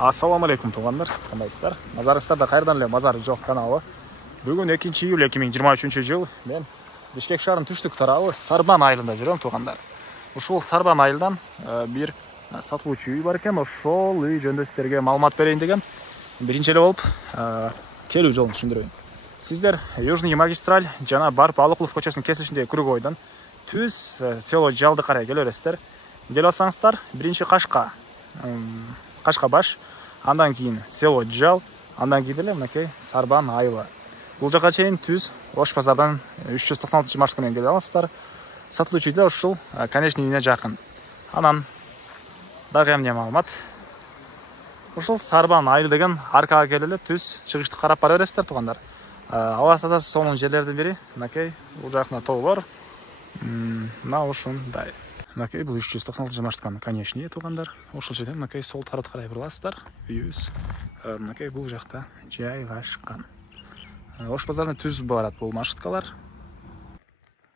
Ассаламу алейкум туугандар, кандайсыздар? Назарыңыздарда кайрадан эле Мазар Жок каналы. Бүгүн 2-июль 2023 жыл. Мен Бишкек шаарынын түштүк тарабы Сарбан айылында жүрөм туугандар. Ушул Сарбан айылдан бир сатылуучу үй бар экен. Ошол үй жөнүндө сиздерге маалымат берейин деген биринчи эле болуп келүү жолун түшүндүрөйүн. Сиздер Южный магистраль жана Барп Алыкулов көчөсүнүн кесилишиндеги кругойдон түз село Жалды карай келе бересиздер. Келип алсаңыздар, биринчи Кашка баш, андан кийин село Жал, андан кийин эле мынакей Сарбан айылы. Бул жака чейин түз Ош базардан 396 маршрут менен келе аласыздар. Сатылуучу да ушул конечный үйүнө жакын. Анан дагы эмне маалымат? Ушул Сарбан айыл деген аркага келип эле түз чыгышты карап бара бересиздер туугандар. Аба тазасы сонун жерлердин бири, мынакей бул жакында тоолор. Мына ушундай. Мынакей бул 396 маршрутканын конечный туугандар. Ошол жерден мынакей сол тарапка карай буруласыздар. Үйүбүз мынакей бул жакта жайгашкан. Ош базарына түз барат бул маршруткалар.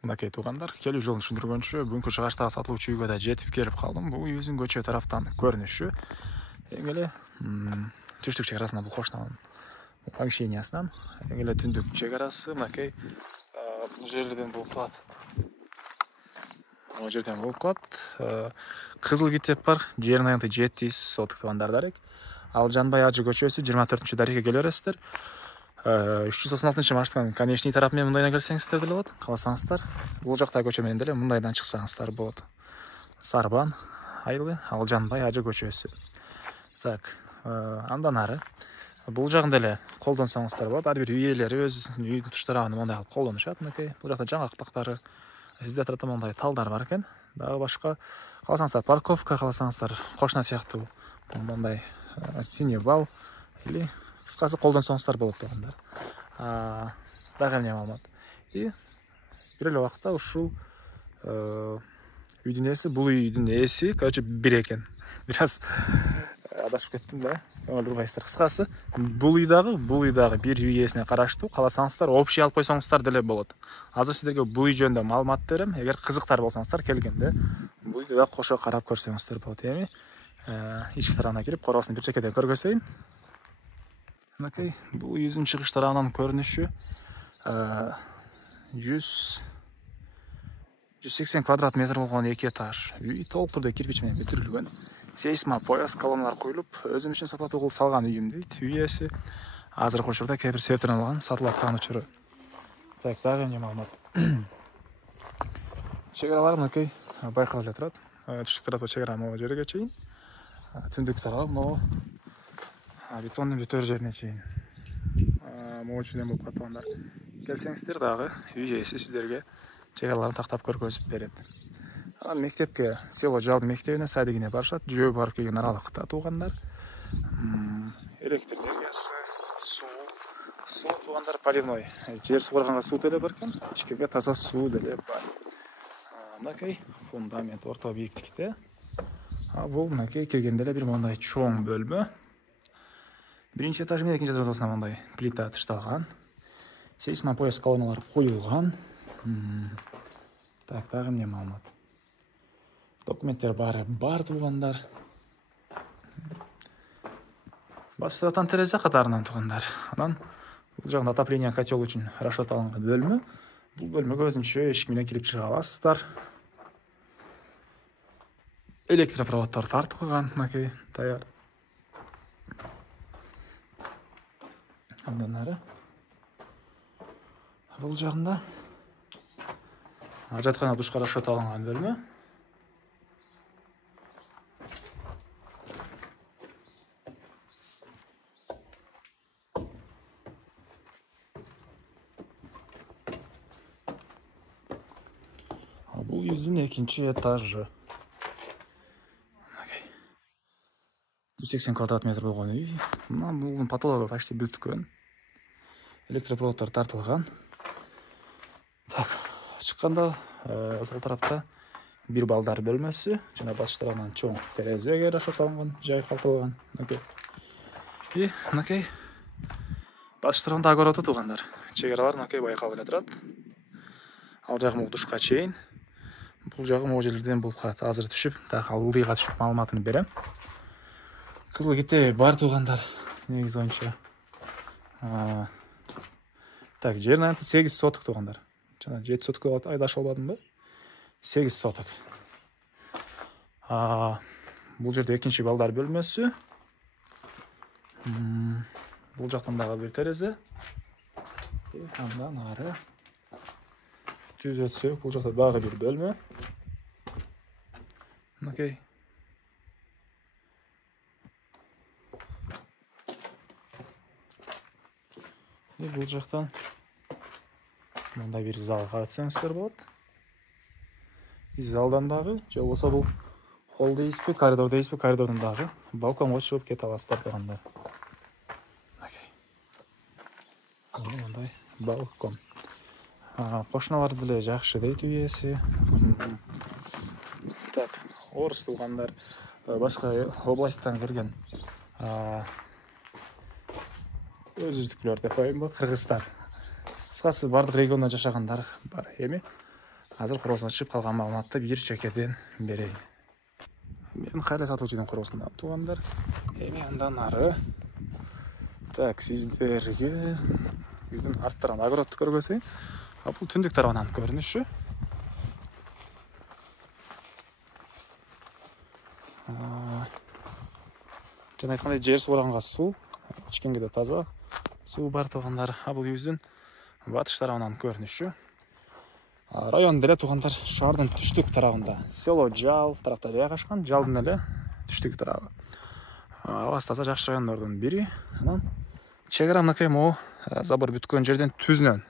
Мынакей туугандар, келүү жолун түшүндүргөнчө, бүгүнкү чыгыштагы сатылуучу үйгө да жетип келип калдым. Бул үйүбүздүн көчө тараптан көрүнүшү. Эң эле түштүк чек арасына бул коштогон помещениясынан эң эле түндүк чек арасы мынакей бул жерлерден болуп калат. О жерден болуп калат. Кызыл китеп бар. Жерин аянты 700 соток туугандар дарек. Ал Жанбай Ажы көчөсү 24-чү дарекке келе бересиздер. 396 маршруттан конечный тарап менен мындайдан келсеңиздер деле болот. Кааласаңыздар, бул жактагы көчө менен деле мындайдан чыксаңыздар болот. Сарбан айылы, ал Жанбай Ажы көчөсү. Так, андан ары бул жагын деле колдонсоңуздар болот. Ар бир үй ээлери өз үй туштарагын мындай кылып колдонушат. Мынакей бул жакта жаңгак бактары, сизде тарапта мындай талдар бар экен. Дагы башка кааласаңыздар парковка, кааласаңыздар кошна сыяктуу мындай синий бал или кыскасы колдонсоңуздар болот туугандар. Дагы эмне маалымат? И бир эле убакта ушул үйдүн ээси, бул үйдүн ээси, короче, бир экен. Бир аз адашып кеттим да. Көңүл бурбайсыздар. Кыскасы, бул үй дагы бир үй ээсине караштуу. Кааласаңыздар, общий алып койсоңуздар деле болот. Азыр сиздерге бул үй жөнүндө маалымат берем. Эгер кызыктар болсоңуздар, келгенде бул үйдү да кошо карап көрсөңүздөр болот. Эми ички тарабына кирип, короосун бир чекеден көргөзөйүн. Мынакей бул үйүбүздүн чыгыш тарабынан көрүнүшү 180 квадрат метр болгон 2 этаж. Үй толук түрдө кирпич менен бүтүрүлгөн. Сейсма пояс колонналар коюлуп, өзүм үчүн сапаттуу кылып салган үйүм дейт. Үй ээси азыркы учурда кээ бир себептерден алган сатылып аткан учуру. Так, дагы эмне маалымат? Чек аралар мынакей байкалып эле турат. Түштүк тарапта чек ара могу жерге чейин. Түндүк тарабы могу бетондун бүтөр жерине чейин. Могу жерден болуп калат туугандар. Келсеңиздер дагы үй ээси сиздерге чек араларын тактап көргөзүп берет. Анан мектепке, село Жалдын мектебине садигине барышат. Жөө барып келген аралыкта туугандар. Электр энергиясы, суу туугандар поливной. Жер сугарганга суу деле бар экен. Ичкиге таза суу деле бар. Мынакей фундамент орто бийиктикте. Бул мынакей киргенде эле бир мындай чоң бөлмө. Биринчи этаж менен экинчи этаж ортосуна мындай плита тышталган. Сейсма пояс колонналар коюлган. Так, дагы эмне маалымат? Документтер бар туугандар. Батыш тараптан терезе катарынан туугандар. Анан бул жагында отопление котел үчүн расчет алынган бөлмө. Бул бөлмөгө өзүнчө эшик менен кирип чыга аласыздар. Электропроводдор тартылган, мынакей даяр. Андан ары бул жагында жаткана душка расчет алынган бөлмө. Бул үйүбүздүн экинчи этажы. 180 квадрат метр болгон үй. Бул потологу почти бүткөн. Электропроводдор тартылган. Так, чыкканда сол тарапта бир балдар бөлмөсү жана батыш тарабынан чоң терезеге расчет алынган, жай калтырылган. И мынакей батыш тарабын дагы көрүп атат туугандар. Чек аралар мынакей байкалып эле турат. Ал жагы могу душка чейин. Бул жагы могу жерлерден болуп калат. Азыр түшүп, так ылдыйга түшүп маалыматын берем. Кызыл ките бар туугандар. Негизи боюнча. Так, жердин аянты 8 соток туугандар. Жана 7 соток айдашып албадымбы? 8 соток. Бул жерде экинчи балдар бөлмөсү. Бул жактан дагы бир терезе. Андан ары түз өтсөк, бул жакта дагы бир бөлмө. Окей. Бул жактан мындай бир залга өтсөңүздөр болот. Залдан дагы, же болбосо бул холл дейсизби, коридор дейсизби, коридордон дагы балконго чыгып кете аласыздар туугандар. Окей. Мындай балкон. Кошуналар деле жакшы дейт үй ээси. Так, орус туугандар, башка областтан келген өзүздүклөр деп коеюнбу, кыргыздар. Кыскасы бардык региондо жашагандар бар. Эми азыр короосуна чыгып калган маалыматты бир чекеден берейин. Мен кайра сатуучунун короосунда туугандар. Эми андан ары. Так, сиздерге үйдүн арт тарабын огородду көргөзөйүн. Бул түндүк тарабынан көрүнүшү. Жана айткандай жер сууранга суу, ичкенге таза суу бар туугандар. Бул үйүбүздүн батыш тарабынан көрүнүшү. Район деле туугандар шаардын түштүк тарабында. Село Жал тарапта жайгашкан, Жалдын эле түштүк тарабы. Абасы таза жакшы райондордун бири. Анан чек арамыкай могу забор бүткөн жерден түзнөн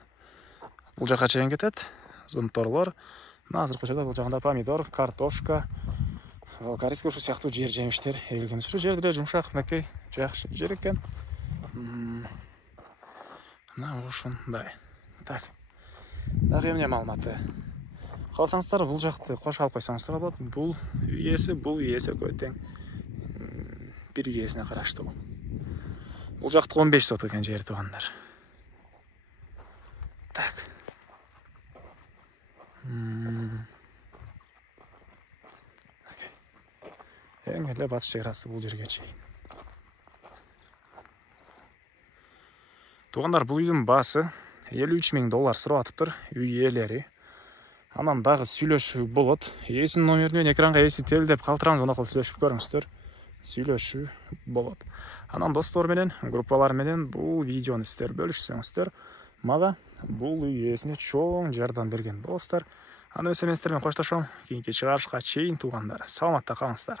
бул жака чейин кетет. Зымторлор. Азыркы учурда бул жагында помидор, картошка, корейский ушу сыяктуу жер жемиштер эгилген. Жер деле жумшак, мынакей жакшы жер экен. Мына ушундай. Так. Дагы эмне маалыматы? Калсаңыздар бул жакты кошо алып койсоңуздар болот. Бул үй ээси экөө тең. Бир үй ээсине караштуу. Бул жакты 15 соток экен жер туугандар. Так. Окей. Эң эле батыш чек арасы бул жерге чейин. Туугандар, бул үйдүн баасы $53,000 сурап атыптыр үй ээлери. Анан дагы сүйлөшүү болот. Ээсинин номерин экранга эсител деп калтыраңыз, онакыл сүйлөшүп көрүңүздөр. Сүйлөшүү болот. Анан достор менен, группалар менен бул видеону сиздер бөлүшсөңүздөр, мага бул үй ээсине чоң жардам берген болосуздар. Аны өз эместер менен коштошом. Кийинки чыгарышка чейин туугандар, саламатта калыңыздар.